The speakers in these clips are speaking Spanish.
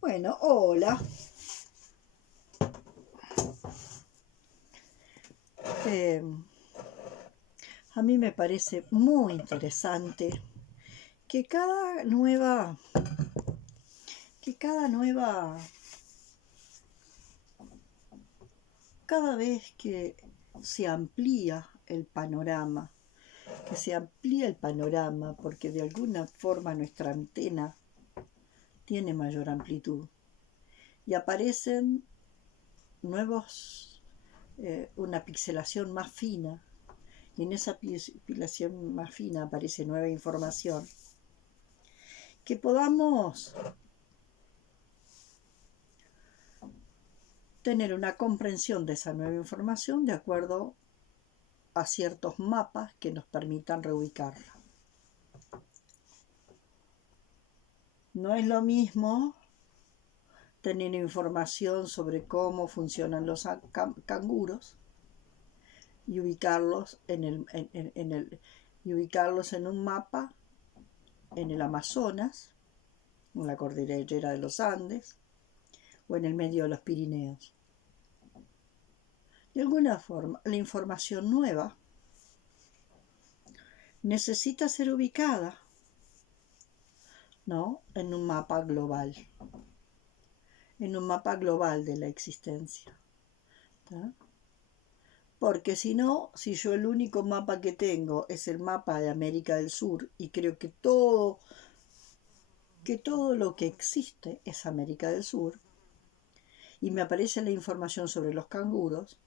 Bueno, hola. Eh, a mí me parece muy interesante que cada vez que se amplía el panorama, porque de alguna forma nuestra antena tiene mayor amplitud y aparecen una pixelación más fina, y en esa pixelación más fina aparece nueva información, que podamos tener una comprensión de esa nueva información de acuerdo a ciertos mapas que nos permitan reubicarla. No es lo mismo tener información sobre cómo funcionan los canguros y ubicarlos y ubicarlos en un mapa en el Amazonas, en la cordillera de los Andes o en el medio de los Pirineos. De alguna forma, la información nueva necesita ser ubicada, ¿no?, en un mapa global de la existencia, ¿tá? Porque si no, si yo el único mapa que tengo es el mapa de América del Sur y creo que todo lo que existe es América del Sur, y me aparece la información sobre los canguros,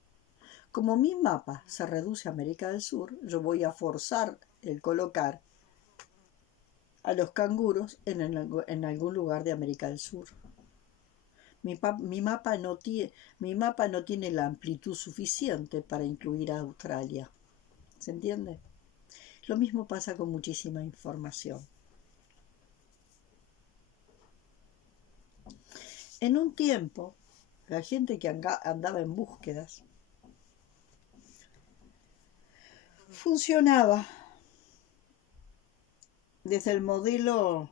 como mi mapa se reduce a América del Sur, yo voy a forzar el colocar a los canguros en algún lugar de América del Sur. Mi mapa no tiene la amplitud suficiente para incluir a Australia. ¿Se entiende? Lo mismo pasa con muchísima información. En un tiempo, la gente que andaba en búsquedas funcionaba desde el modelo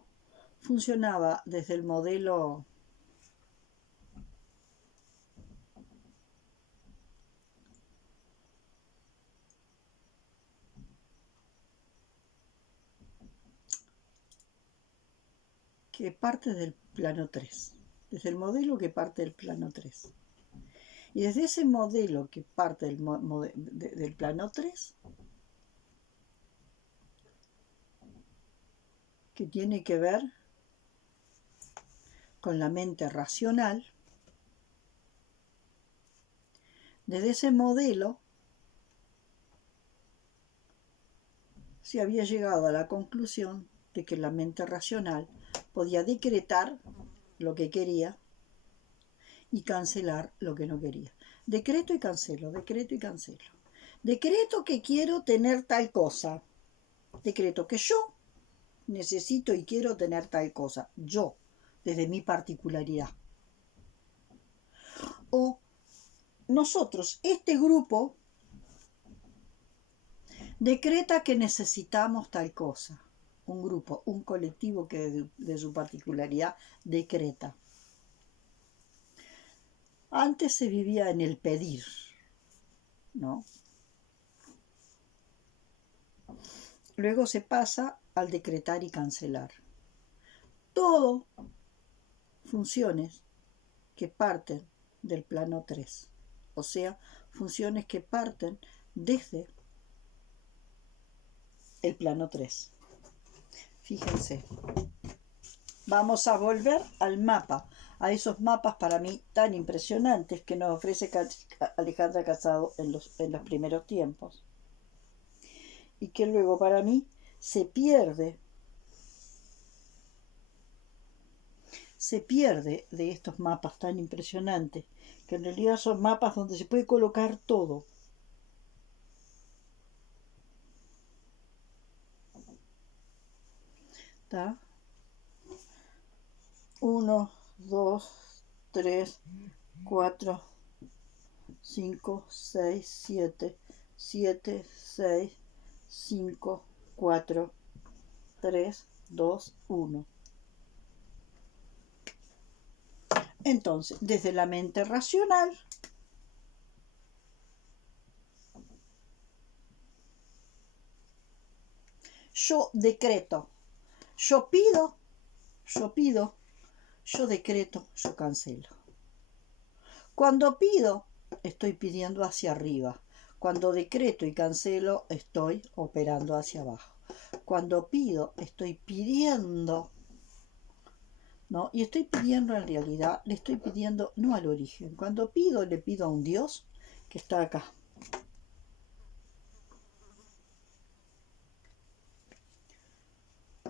que parte del plano 3, desde el modelo que parte del plano 3. Y desde ese modelo que parte del plano 3, que tiene que ver con la mente racional, desde ese modelo se había llegado a la conclusión de que la mente racional podía decretar lo que quería y cancelar lo que no quería. Decreto y cancelo, decreto y cancelo. Decreto que quiero tener tal cosa. Decreto que yo necesito y quiero tener tal cosa. Yo, desde mi particularidad. O nosotros, este grupo, decreta que necesitamos tal cosa. Un grupo, un colectivo que de su particularidad decreta. Antes se vivía en el pedir, ¿no? Luego se pasa al decretar y cancelar. Todo funciones que parten del plano 3, o sea, funciones que parten desde el plano 3. Fíjense, vamos a volver al mapa, a esos mapas para mí tan impresionantes que nos ofrece Alejandra Casado en los primeros tiempos, y que luego para mí se pierde de estos mapas tan impresionantes, que en realidad son mapas donde se puede colocar todo. ¿Está? 1, 2, 3, 4, 5, 6, 7, 7, 6, 5, 4, 3, 2, 1. Entonces, desde la mente racional, yo decreto, yo pido, yo decreto, yo cancelo. Cuando pido, estoy pidiendo hacia arriba. Cuando decreto y cancelo, estoy operando hacia abajo. Cuando pido, estoy pidiendo, ¿no? Y estoy pidiendo en realidad, le estoy pidiendo no al origen. Cuando pido, le pido a un Dios que está acá.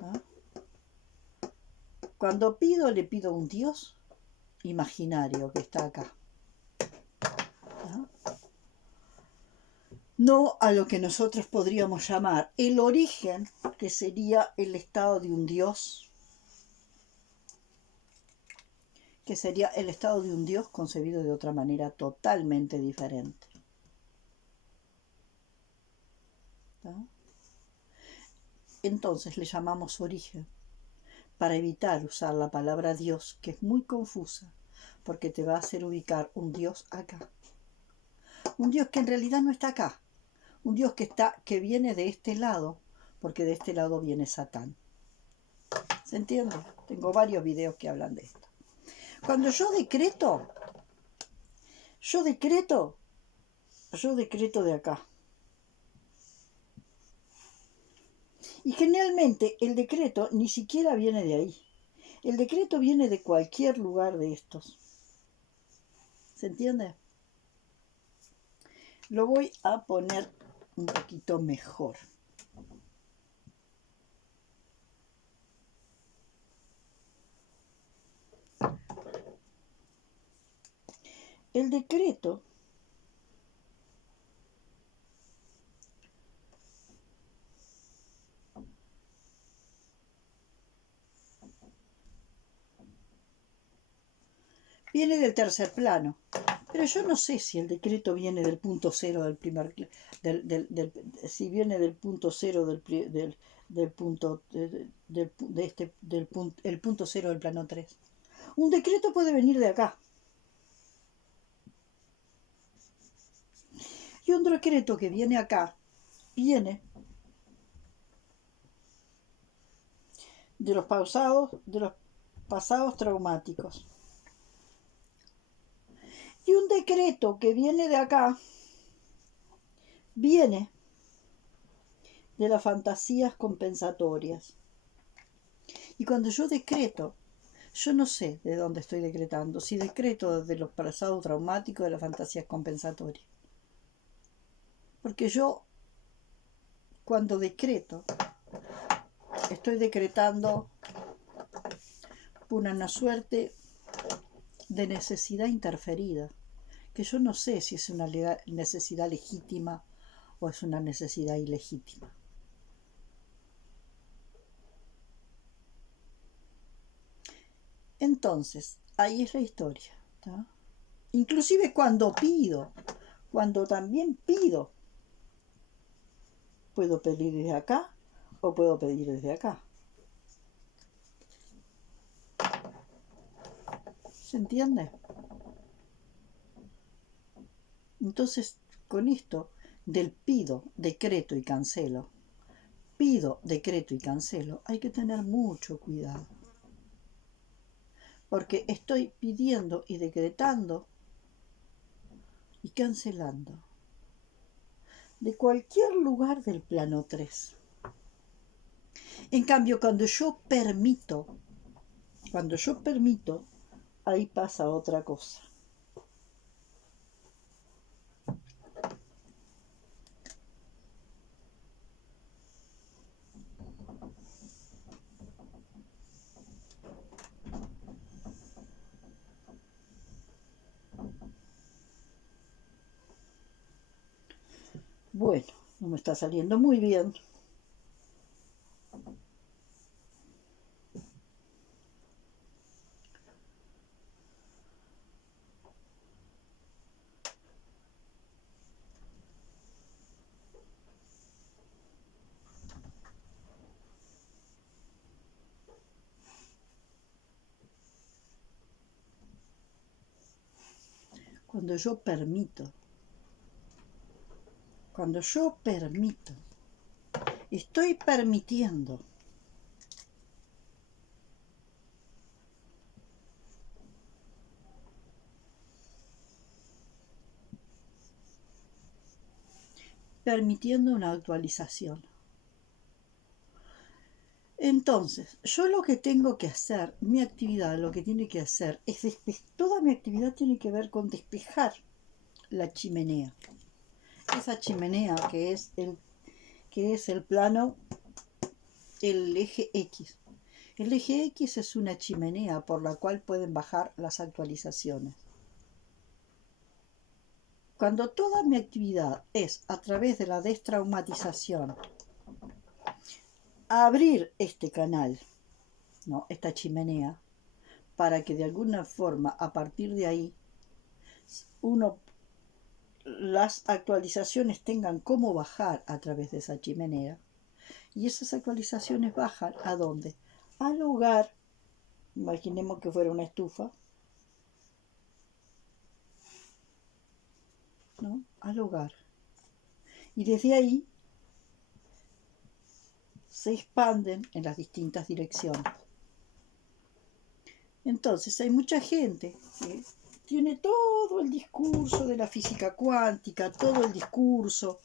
¿No? Cuando pido, le pido a un Dios imaginario que está acá. ¿No? No a lo que nosotros podríamos llamar el origen, que sería el estado de un Dios, que sería el estado de un Dios concebido de otra manera totalmente diferente. ¿No? Entonces le llamamos origen, para evitar usar la palabra Dios, que es muy confusa, porque te va a hacer ubicar un Dios acá. Un Dios que en realidad no está acá. Un Dios que viene de este lado, porque de este lado viene Satán. ¿Se entiende? Tengo varios videos que hablan de esto. Cuando yo decreto de acá. Y generalmente el decreto ni siquiera viene de ahí. El decreto viene de cualquier lugar de estos. ¿Se entiende? Lo voy a poner un poquito mejor. El decreto viene del tercer plano, pero yo no sé si el decreto viene del punto cero del primer, si viene del punto cero del punto el punto cero del plano 3. Un decreto puede venir de acá. Y un decreto que viene acá, viene de los pasados traumáticos. Y un decreto que viene de acá, viene de las fantasías compensatorias. Y cuando yo decreto, yo no sé de dónde estoy decretando, si decreto de los pasados traumáticos, de las fantasías compensatorias. Porque yo, cuando decreto, estoy decretando una suerte de necesidad interferida, que yo no sé si es una necesidad legítima o es una necesidad ilegítima. Entonces, ahí es la historia, ¿tá? Inclusive cuando también pido, puedo pedir desde acá o puedo pedir desde acá. ¿Se entiende? Entonces, con esto del pido, decreto y cancelo, hay que tener mucho cuidado. Porque estoy pidiendo y decretando y cancelando de cualquier lugar del plano 3. En cambio, cuando yo permito, ahí pasa otra cosa. Bueno, no me está saliendo muy bien. Cuando yo permito, estoy permitiendo. Permitiendo una actualización. Entonces, yo lo que tengo que hacer, mi actividad, lo que tiene que hacer es toda mi actividad tiene que ver con despejar la chimenea. Esa chimenea que es el plano, el eje X. El eje X es una chimenea por la cual pueden bajar las actualizaciones. Cuando toda mi actividad es a través de la destraumatización, abrir este canal, ¿no? Esta chimenea, para que de alguna forma a partir de ahí las actualizaciones tengan cómo bajar a través de esa chimenea, y esas actualizaciones bajan ¿a dónde? Al hogar. Imaginemos que fuera una estufa, ¿no? Al hogar. Y desde ahí se expanden en las distintas direcciones. Entonces hay mucha gente que tiene todo el discurso de la física cuántica, todo el discurso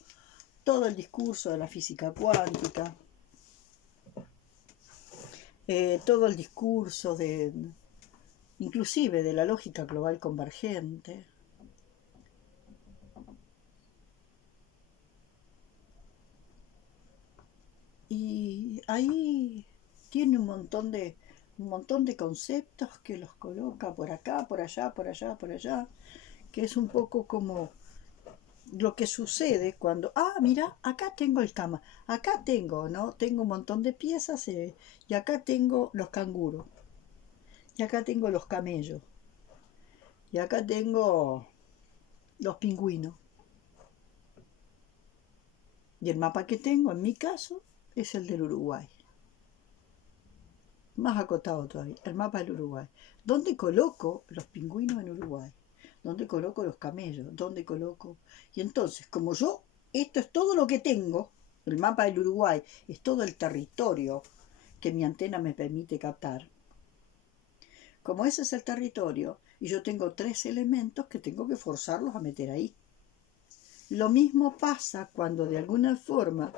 de la física cuántica, todo el discurso inclusive de la lógica global convergente. Y ahí tiene un montón de conceptos que los coloca por acá, por allá, por allá, por allá, que es un poco como lo que sucede cuando, mira, acá tengo el cama, acá tengo, ¿no? Tengo un montón de piezas y acá tengo los canguros, y acá tengo los camellos, y acá tengo los pingüinos. Y el mapa que tengo, en mi caso, es el del Uruguay. Más acotado todavía, el mapa del Uruguay. ¿Dónde coloco los pingüinos en Uruguay? ¿Dónde coloco los camellos? ¿Dónde coloco? Y entonces, como esto es todo lo que tengo, el mapa del Uruguay es todo el territorio que mi antena me permite captar. Como ese es el territorio, y yo tengo 3 elementos que tengo que forzarlos a meter ahí. Lo mismo pasa cuando de alguna forma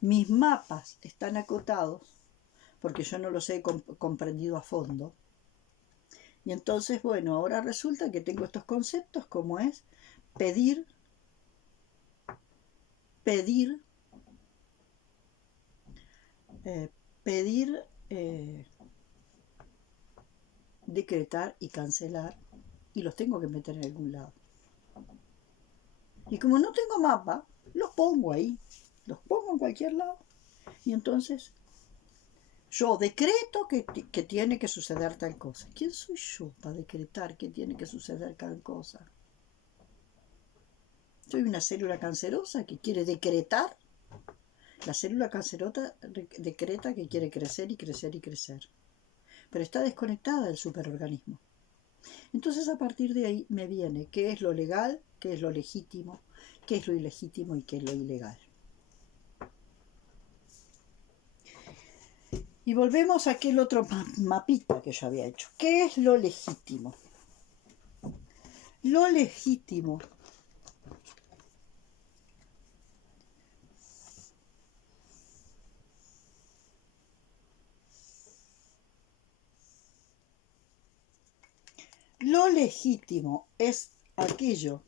mis mapas están acotados, porque yo no los he comprendido a fondo. Y entonces, bueno, ahora resulta que tengo estos conceptos como es pedir, decretar y cancelar, y los tengo que meter en algún lado. Y como no tengo mapa, los pongo ahí, los pongo en cualquier lado. Y entonces yo decreto que tiene que suceder tal cosa. ¿Quién soy yo para decretar que tiene que suceder tal cosa? Soy una célula cancerosa que quiere decretar. La célula cancerosa decreta que quiere crecer y crecer y crecer. Pero está desconectada del superorganismo. Entonces a partir de ahí me viene qué es lo legal, qué es lo legítimo, qué es lo ilegítimo y qué es lo ilegal. Y volvemos a aquel otro mapita que yo había hecho. ¿Qué es lo legítimo? Lo legítimo es aquello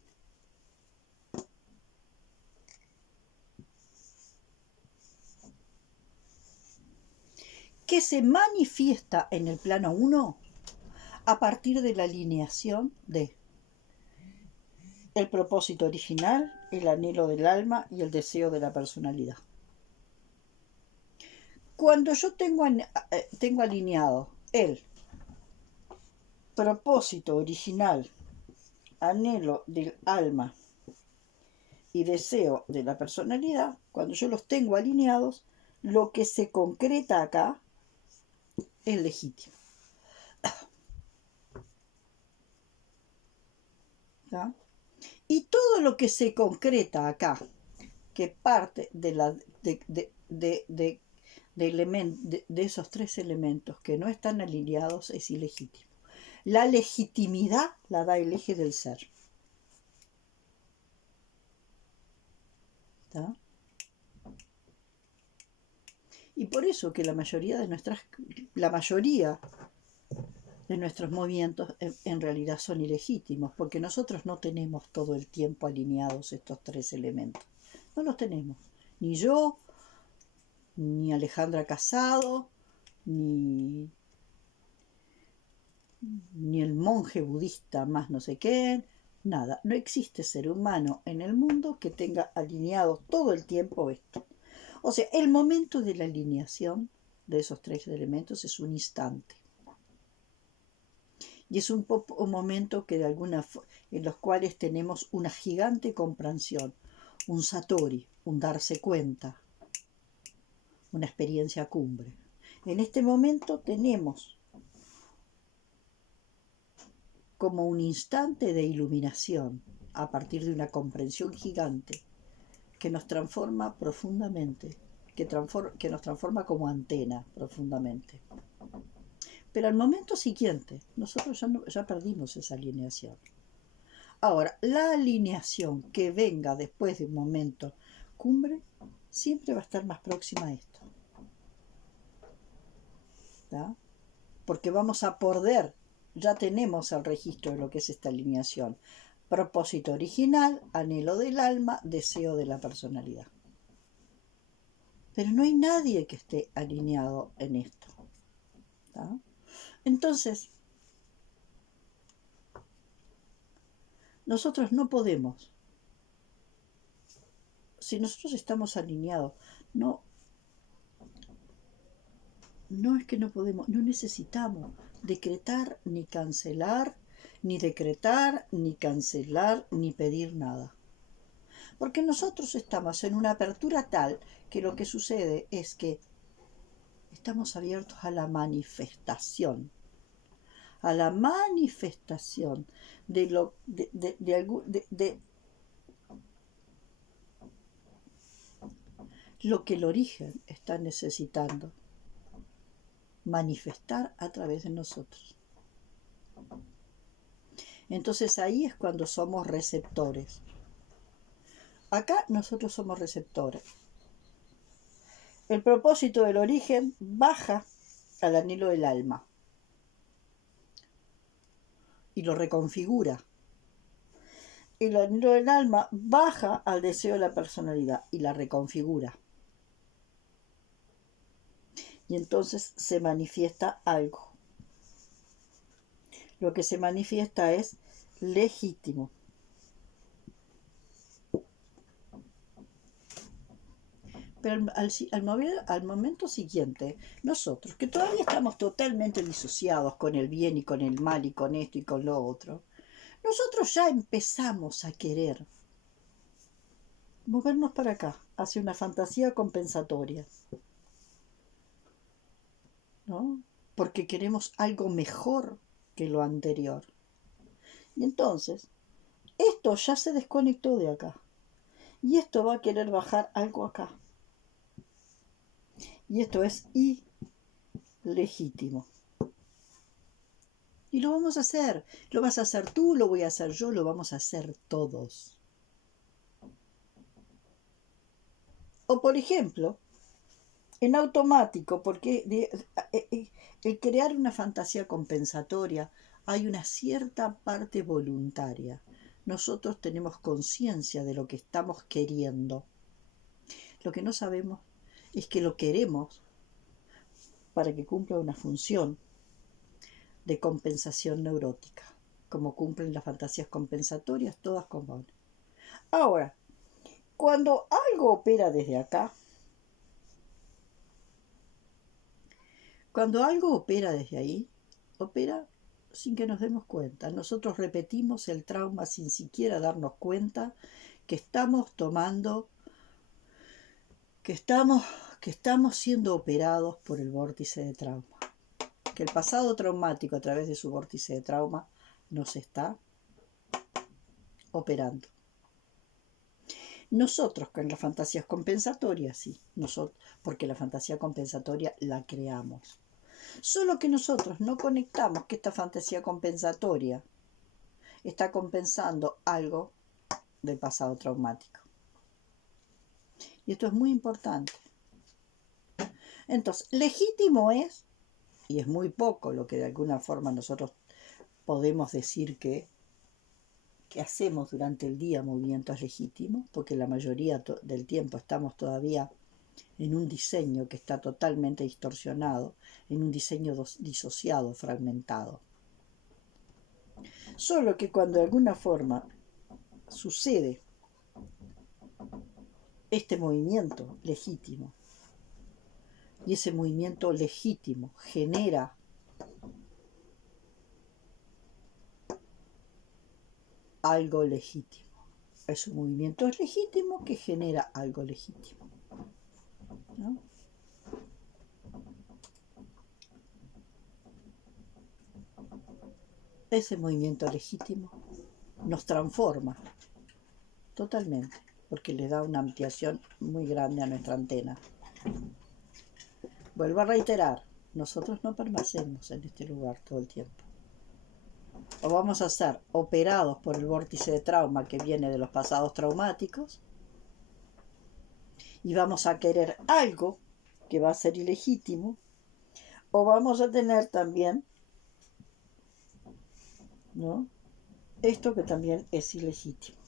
que se manifiesta en el plano 1 a partir de la alineación de el propósito original, el anhelo del alma y el deseo de la personalidad. Cuando yo tengo alineado el propósito original, anhelo del alma y deseo de la personalidad, cuando yo los tengo alineados, lo que se concreta acá es legítimo. ¿tá? Y todo lo que se concreta acá, que parte de esos tres elementos que no están alineados, es ilegítimo. La legitimidad la da el eje del ser. ¿Tá? Y por eso que la mayoría de nuestros movimientos en realidad son ilegítimos, porque nosotros no tenemos todo el tiempo alineados estos tres elementos. No los tenemos. Ni yo, ni Alejandra Casado, ni el monje budista más no sé qué, nada. No existe ser humano en el mundo que tenga alineado todo el tiempo esto. O sea, el momento de la alineación de esos tres elementos es un instante. Y es un momento que en los cuales tenemos una gigante comprensión, un satori, un darse cuenta, una experiencia cumbre. En este momento tenemos como un instante de iluminación a partir de una comprensión gigante que nos transforma profundamente, que nos transforma como antena profundamente. Pero al momento siguiente, nosotros ya perdimos esa alineación. Ahora, la alineación que venga después de un momento cumbre siempre va a estar más próxima a esto. ¿Tá? Porque vamos a poder, ya tenemos el registro de lo que es esta alineación. Propósito original, anhelo del alma, deseo de la personalidad. Pero no hay nadie que esté alineado en esto. ¿Tá? Entonces, nosotros no podemos, si nosotros estamos alineados, no es que no podemos, no necesitamos decretar, ni cancelar, ni decretar, ni cancelar, ni pedir nada. Porque nosotros estamos en una apertura tal que lo que sucede es que estamos abiertos a la manifestación. A la manifestación de lo que el origen está necesitando manifestar a través de nosotros. Entonces ahí es cuando somos receptores. Acá nosotros somos receptores. El propósito del origen baja al anhelo del alma y lo reconfigura. El anhelo del alma baja al deseo de la personalidad y la reconfigura. Y entonces se manifiesta algo. Lo que se manifiesta es legítimo. Pero al momento siguiente, nosotros, que todavía estamos totalmente disociados con el bien y con el mal y con esto y con lo otro, nosotros ya empezamos a querer movernos para acá, hacia una fantasía compensatoria, ¿no? Porque queremos algo mejor que lo anterior. Y entonces, esto ya se desconectó de acá. Y esto va a querer bajar algo acá. Y esto es ilegítimo. Y lo vamos a hacer. Lo vas a hacer tú, lo voy a hacer yo, lo vamos a hacer todos. O por ejemplo, en automático, porque el crear una fantasía compensatoria hay una cierta parte voluntaria. Nosotros tenemos conciencia de lo que estamos queriendo. Lo que no sabemos es que lo queremos para que cumpla una función de compensación neurótica, como cumplen las fantasías compensatorias, todas como. Ahora, cuando algo opera desde acá, cuando algo opera desde ahí, opera sin que nos demos cuenta. Nosotros repetimos el trauma sin siquiera darnos cuenta que estamos tomando, que estamos siendo operados por el vórtice de trauma. Que el pasado traumático a través de su vórtice de trauma nos está operando. Nosotros con las fantasías compensatorias, sí, nosotros, porque la fantasía compensatoria la creamos. Solo que nosotros no conectamos que esta fantasía compensatoria está compensando algo del pasado traumático. Y esto es muy importante. Entonces, legítimo es, y es muy poco lo que de alguna forma nosotros podemos decir que hacemos durante el día movimientos legítimos, porque la mayoría del tiempo estamos todavía en un diseño que está totalmente distorsionado, en un diseño disociado, fragmentado. Solo que cuando de alguna forma sucede este movimiento legítimo, y ese movimiento legítimo genera algo legítimo. Es un movimiento legítimo que genera algo legítimo, ¿no? Ese movimiento legítimo nos transforma totalmente, porque le da una ampliación muy grande a nuestra antena. Vuelvo a reiterar, nosotros no permanecemos en este lugar todo el tiempo. O vamos a ser operados por el vórtice de trauma que viene de los pasados traumáticos y vamos a querer algo que va a ser ilegítimo, o vamos a tener también, ¿no?, esto que también es ilegítimo.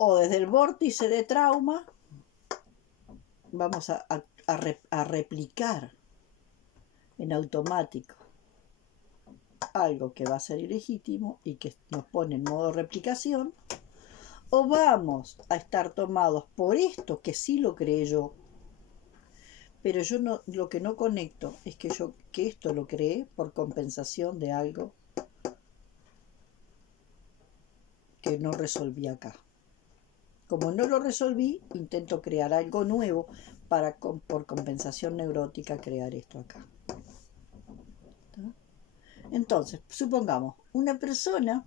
O desde el vórtice de trauma vamos a replicar en automático algo que va a ser ilegítimo y que nos pone en modo replicación, o vamos a estar tomados por esto que sí lo creé yo, pero yo no, lo que no conecto es que esto lo creé por compensación de algo que no resolví acá. Como no lo resolví, intento crear algo nuevo para por compensación neurótica crear esto acá. Entonces, supongamos, una persona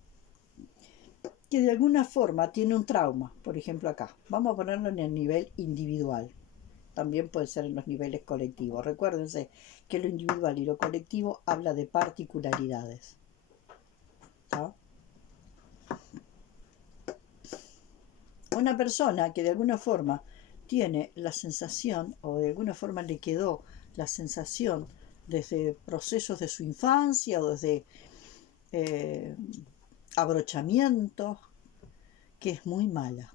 que de alguna forma tiene un trauma, por ejemplo acá, vamos a ponerlo en el nivel individual, también puede ser en los niveles colectivos. Recuérdense que lo individual y lo colectivo habla de particularidades, ¿tá? Una persona que de alguna forma tiene la sensación, o de alguna forma le quedó la sensación desde procesos de su infancia o desde abrochamientos, que es muy mala.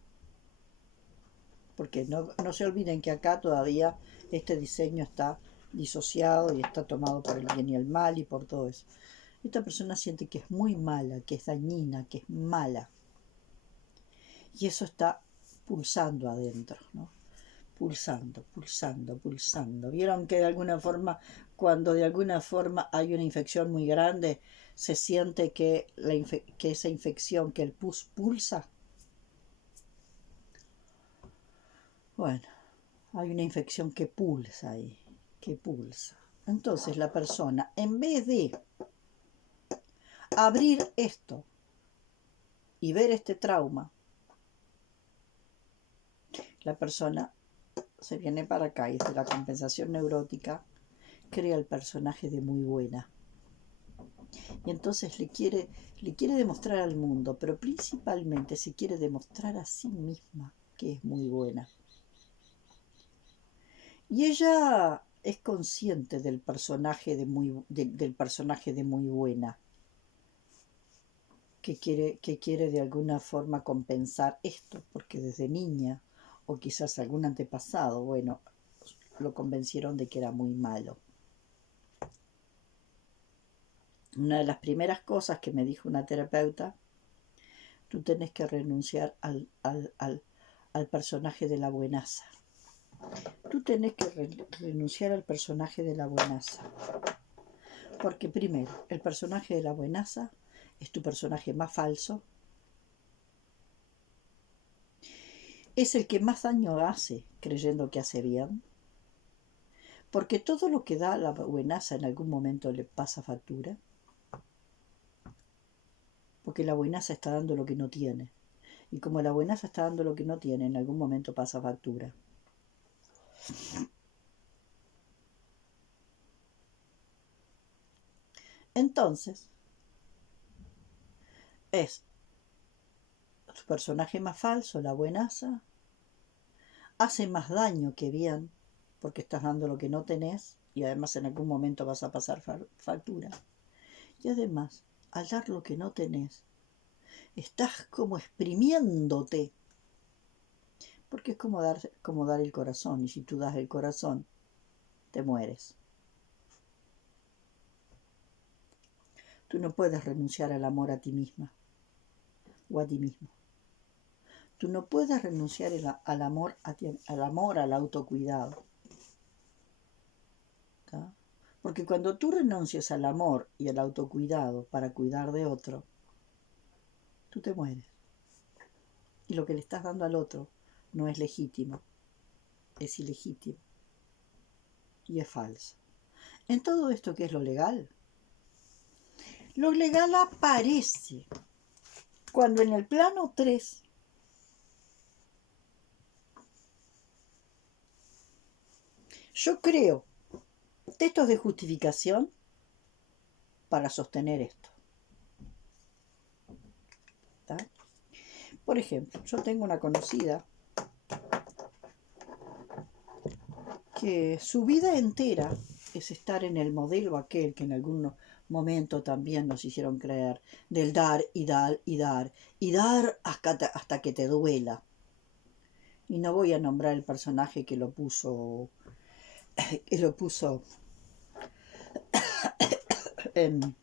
Porque no se olviden que acá todavía este diseño está disociado y está tomado por el bien y el mal y por todo eso. Esta persona siente que es muy mala, que es dañina, que es mala. Y eso está pulsando adentro, ¿no? Pulsando, pulsando, pulsando. ¿Vieron que de alguna forma, cuando de alguna forma hay una infección muy grande, se siente que esa infección, que el pus pulsa? Bueno, hay una infección que pulsa ahí, que pulsa. Entonces la persona, en vez de abrir esto y ver este trauma, la persona se viene para acá y desde la compensación neurótica crea el personaje de muy buena. Y entonces le quiere demostrar al mundo, pero principalmente se quiere demostrar a sí misma que es muy buena. Y ella es consciente del personaje del personaje de muy buena, que quiere de alguna forma compensar esto, porque desde niña, o quizás algún antepasado, bueno, lo convencieron de que era muy malo. Una de las primeras cosas que me dijo una terapeuta: tú tenés que renunciar al personaje de la buenaza. Tú tenés que renunciar al personaje de la buenaza. Porque primero, el personaje de la buenaza es tu personaje más falso. Es el que más daño hace creyendo que hace bien. Porque todo lo que da la buenaza en algún momento le pasa factura. porque la buenaza está dando lo que no tiene. Y como la buenaza está dando lo que no tiene, en algún momento pasa factura. Entonces, es tu personaje más falso, la buenaza, hace más daño que bien, porque estás dando lo que no tenés y además en algún momento vas a pasar factura. Y además, al dar lo que no tenés, estás como exprimiéndote, porque es como dar el corazón, y si tú das el corazón, te mueres. Tú no puedes renunciar al amor a ti misma o a ti mismo. Tú no puedes renunciar al amor, al amor, al autocuidado. ¿Tá? Porque cuando tú renuncias al amor y al autocuidado para cuidar de otro, tú te mueres. Y lo que le estás dando al otro no es legítimo, es ilegítimo y es falso. En todo esto, ¿qué es lo legal? Lo legal aparece cuando en el plano 3 yo creo textos de justificación para sostener esto. ¿Tá? Por ejemplo, yo tengo una conocida que su vida entera es estar en el modelo aquel que en algún momento también nos hicieron creer, del dar y dar y dar, y dar hasta que te duela. Y no voy a nombrar el personaje que lo puso en,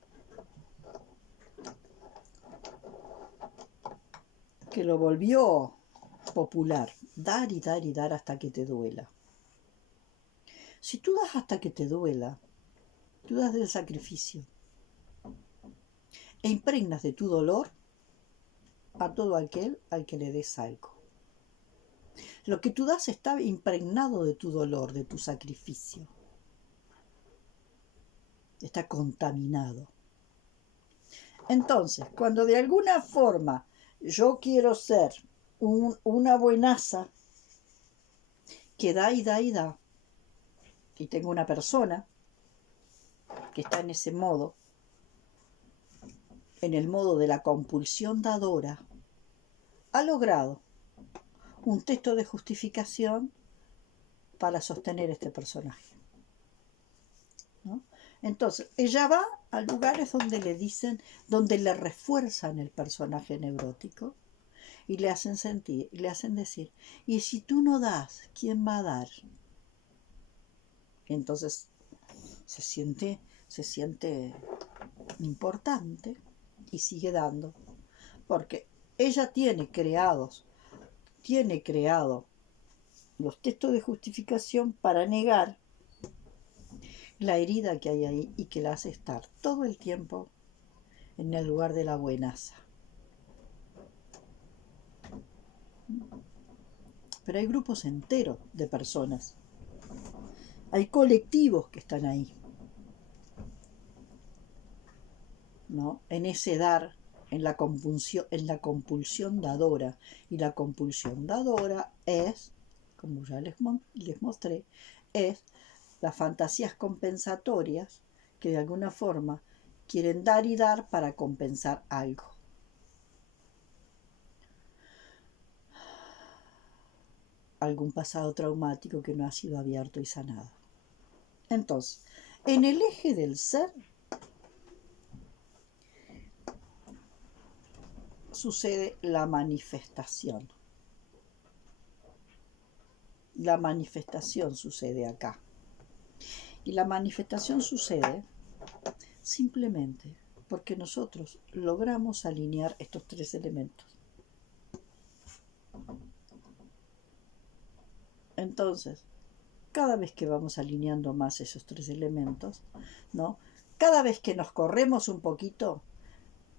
que lo volvió popular, dar y dar y dar hasta que te duela. Si tú das hasta que te duela, tú das del sacrificio e impregnas de tu dolor a todo aquel al que le des algo. Lo que tú das está impregnado de tu dolor, de tu sacrificio. Está contaminado. Entonces, cuando de alguna forma yo quiero ser una buenaza que da y da y da, y tengo una persona que está en ese modo, en el modo de la compulsión dadora, ha logrado un texto de justificación para sostener este personaje, ¿no? Entonces, ella va a lugares donde le dicen, donde le refuerzan el personaje neurótico y le hacen sentir, le hacen decir, y si tú no das, ¿quién va a dar? Entonces se siente importante y sigue dando, porque ella tiene creado los textos de justificación para negar la herida que hay ahí y que la hace estar todo el tiempo en el lugar de la buenaza. Pero hay grupos enteros de personas, hay colectivos que están ahí, ¿no? En ese dar, en la compulsión dadora. Y la compulsión dadora es, como ya les mostré, es las fantasías compensatorias que de alguna forma quieren dar y dar para compensar algo. Algún pasado traumático que no ha sido abierto y sanado. Entonces, en el eje del ser sucede la manifestación. La manifestación sucede acá. Y la manifestación sucede simplemente porque nosotros logramos alinear estos tres elementos. Entonces, cada vez que vamos alineando más esos tres elementos, ¿no? Cada vez que nos corremos un poquito,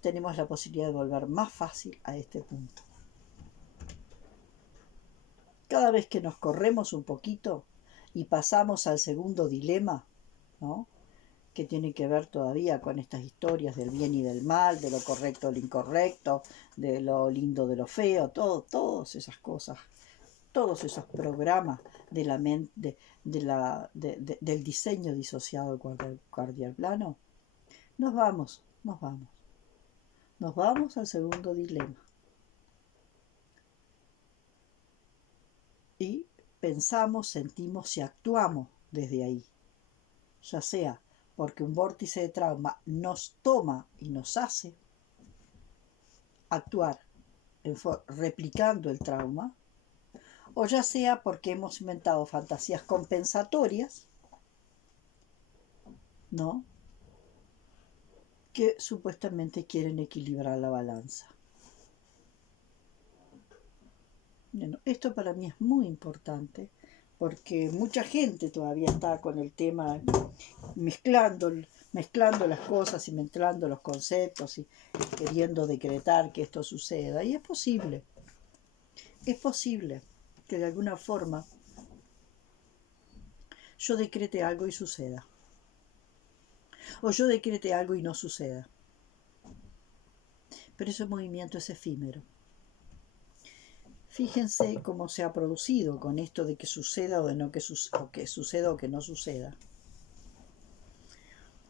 tenemos la posibilidad de volver más fácil a este punto. Cada vez que nos corremos un poquito y pasamos al segundo dilema, ¿no? que tiene que ver todavía con estas historias del bien y del mal, de lo correcto, lo incorrecto, de lo lindo, de lo feo, todas esas cosas, todos esos programas de la mente, del diseño disociado cardiaplano, nos vamos al segundo dilema. Y pensamos, sentimos y actuamos desde ahí, ya sea porque un vórtice de trauma nos toma y nos hace actuar replicando el trauma, o ya sea porque hemos inventado fantasías compensatorias, ¿no?, que supuestamente quieren equilibrar la balanza. Bueno, esto para mí es muy importante porque mucha gente todavía está con el tema mezclando las cosas y mezclando los conceptos y queriendo decretar que esto suceda. Y es posible que de alguna forma yo decrete algo y suceda. O yo decrete algo y no suceda. Pero ese movimiento es efímero. Fíjense cómo se ha producido con esto de que suceda o de no que suceda o que no suceda.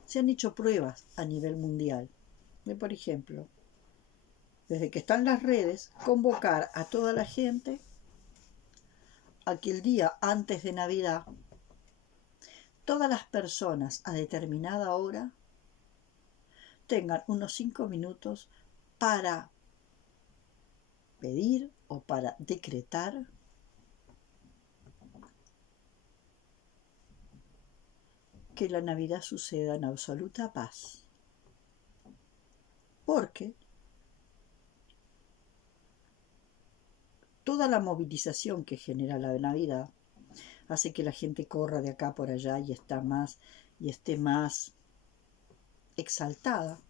Se han hecho pruebas a nivel mundial de, por ejemplo, desde que están las redes, convocar a toda la gente a que el día antes de Navidad, todas las personas a determinada hora tengan unos 5 minutos para pedir o para decretar que la Navidad suceda en absoluta paz. Porque toda la movilización que genera la Navidad hace que la gente corra de acá por allá y esté más exaltada,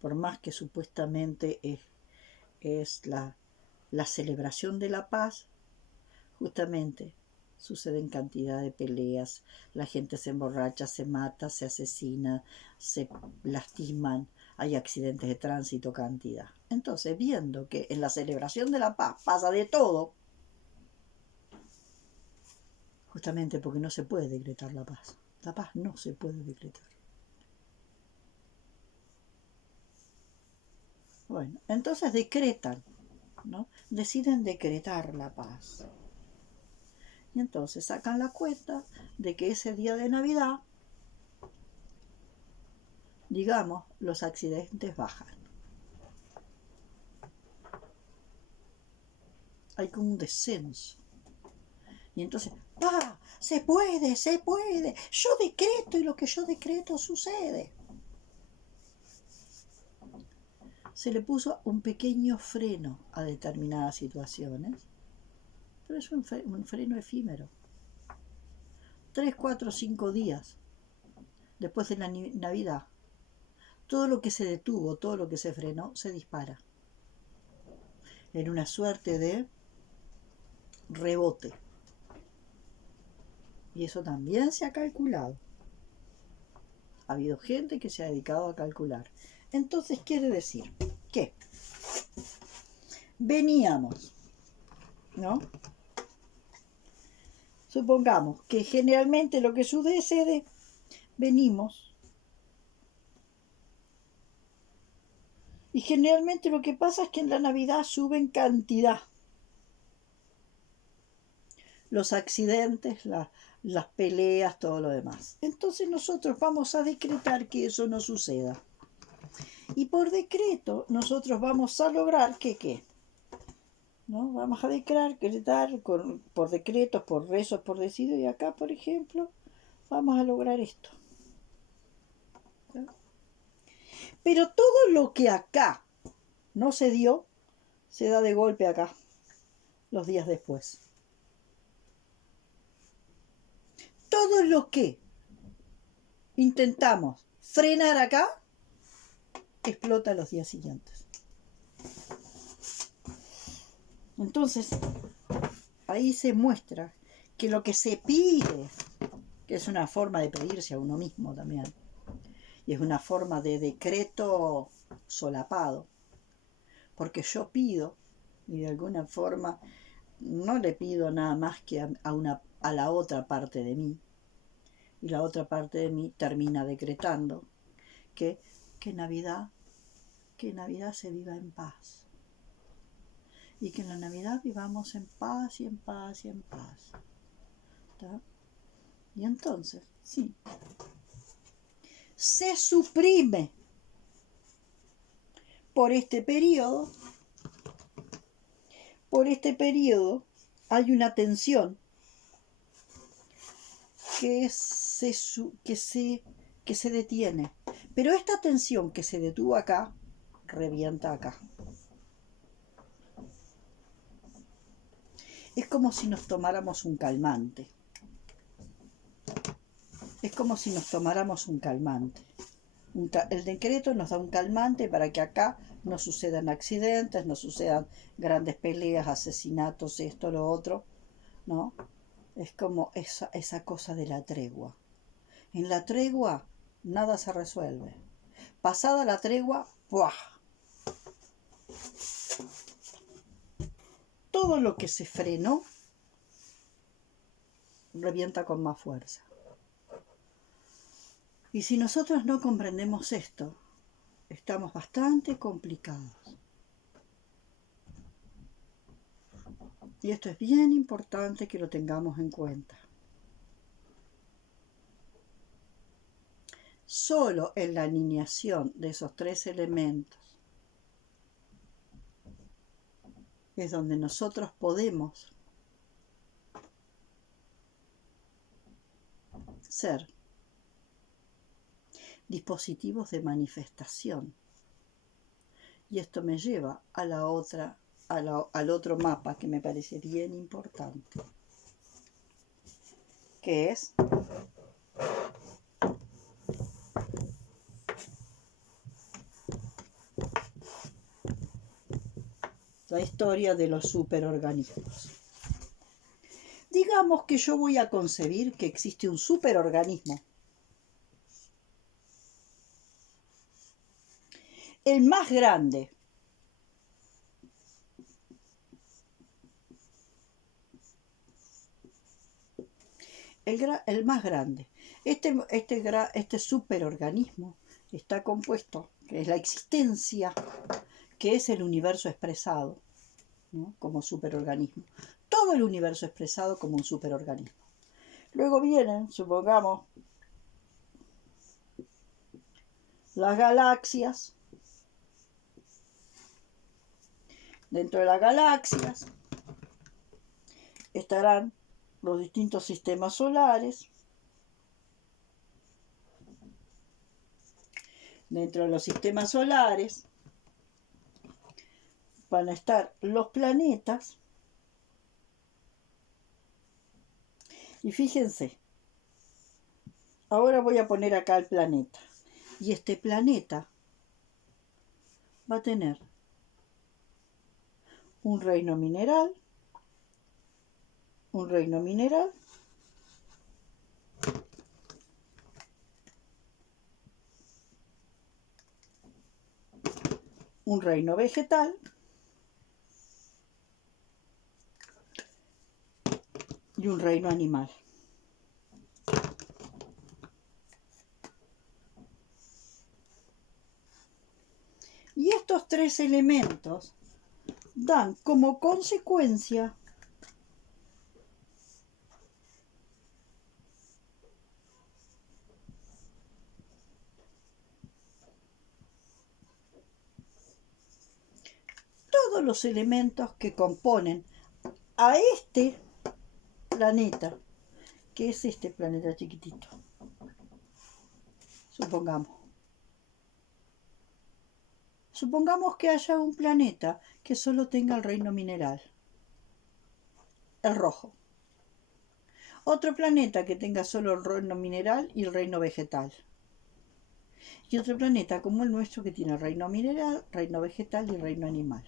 por más que supuestamente es la celebración de la paz. Justamente suceden cantidad de peleas, la gente se emborracha, se mata, se asesina, se lastiman, hay accidentes de tránsito, cantidad. Entonces, viendo que en la celebración de la paz pasa de todo, justamente porque no se puede decretar la paz no se puede decretar. Bueno, entonces decretan, ¿no? Deciden decretar la paz. Y entonces sacan la cuenta de que ese día de Navidad, digamos, los accidentes bajan. Hay como un descenso. Y entonces, se puede, yo decreto y lo que yo decreto sucede. Se le puso un pequeño freno a determinadas situaciones, pero es un freno efímero. 3, 4, 5 días después de la Navidad, todo lo que se detuvo, todo lo que se frenó, se dispara en una suerte de rebote. Y eso también se ha calculado. Ha habido gente que se ha dedicado a calcular. Entonces quiere decir que veníamos, ¿no? Supongamos que generalmente lo que sucede, venimos. Y generalmente lo que pasa es que en la Navidad suben cantidad. Los accidentes, las peleas, todo lo demás. Entonces nosotros vamos a decretar que eso no suceda. Y por decreto nosotros vamos a lograr que ¿qué? ¿No? Vamos a decretar por decretos, por rezos, por decido, y acá, por ejemplo, vamos a lograr esto. ¿No? Pero todo lo que acá no se dio, se da de golpe acá, los días después. Todo lo que intentamos frenar acá, explota los días siguientes. Entonces, ahí se muestra que lo que se pide que es una forma de pedirse a uno mismo también. Y es una forma de decreto solapado. Porque yo pido, y de alguna forma no le pido nada más que a la otra parte de mí. Y la otra parte de mí termina decretando que, que Navidad, que Navidad se viva en paz. Y que en la Navidad vivamos en paz y en paz y en paz. ¿Está? Y entonces, sí, se suprime por este periodo hay una tensión que se detiene. Pero esta tensión que se detuvo acá, revienta acá. Es como si nos tomáramos un calmante. Es como si nos tomáramos un calmante. El decreto nos da un calmante para que acá no sucedan accidentes, no sucedan grandes peleas, asesinatos, esto, lo otro, ¿no? Es como esa cosa de la tregua. En la tregua nada se resuelve. Pasada la tregua, ¡buah! Todo lo que se frenó revienta con más fuerza. Y si nosotros no comprendemos esto, estamos bastante complicados. Y esto es bien importante que lo tengamos en cuenta. Solo en la alineación de esos tres elementos es donde nosotros podemos ser dispositivos de manifestación. Y esto me lleva a al otro mapa que me parece bien importante, que es la historia de los superorganismos. Digamos que yo voy a concebir que existe un superorganismo, el más grande, el más grande. Este superorganismo está compuesto, que es la existencia, que es el universo expresado, ¿no? Como superorganismo. Todo el universo expresado como un superorganismo. Luego vienen, supongamos, las galaxias. Dentro de las galaxias estarán los distintos sistemas solares. Dentro de los sistemas solares van a estar los planetas. Y fíjense, ahora voy a poner acá el planeta. Y este planeta va a tener un reino mineral, un reino mineral, un reino vegetal y un reino animal. Y estos tres elementos dan como consecuencia todos los elementos que componen a este planeta, que es este planeta chiquitito. Supongamos que haya un planeta que solo tenga el reino mineral, el rojo. Otro planeta que tenga solo el reino mineral y el reino vegetal. Y otro planeta como el nuestro que tiene el reino mineral, reino vegetal y reino animal.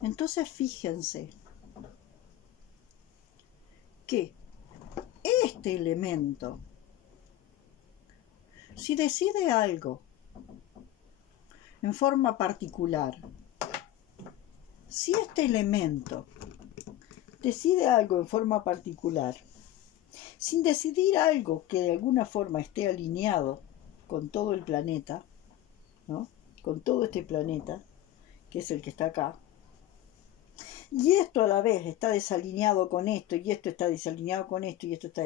Entonces fíjense que este elemento, si decide algo en forma particular, si este elemento decide algo en forma particular, sin decidir algo que de alguna forma esté alineado con todo el planeta, ¿no? Con todo este planeta, que es el que está acá, y esto a la vez está desalineado con esto, y esto está desalineado con esto, y esto está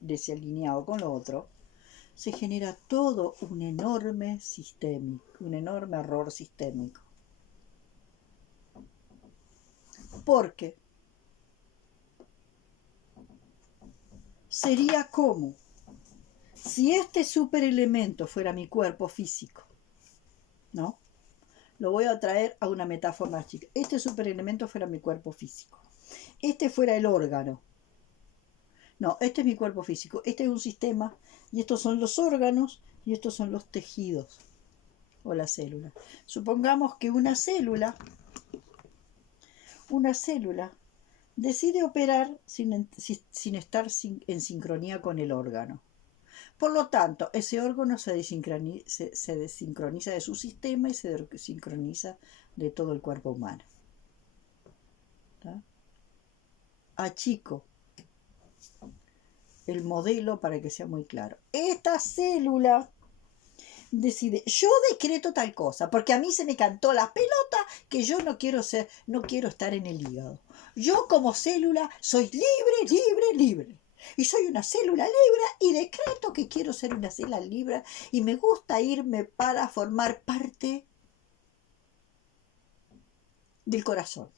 desalineado con lo otro, se genera todo un enorme error sistémico. Porque sería como si este superelemento fuera mi cuerpo físico, ¿no? Lo voy a traer a una metáfora más chica. Este superelemento fuera mi cuerpo físico. Este fuera el órgano. No, este es mi cuerpo físico. Este es un sistema y estos son los órganos y estos son los tejidos o las células. Supongamos que una célula decide operar sin estar en sincronía con el órgano. Por lo tanto, ese órgano se desincroniza de su sistema y se desincroniza de todo el cuerpo humano. ¿Tá? Achico el modelo para que sea muy claro. Esta célula decide, yo decreto tal cosa, porque a mí se me cantó la pelota que yo no quiero estar en el hígado. Yo como célula soy libre. Y soy una célula libre y decreto que quiero ser una célula libre y me gusta irme para formar parte del corazón.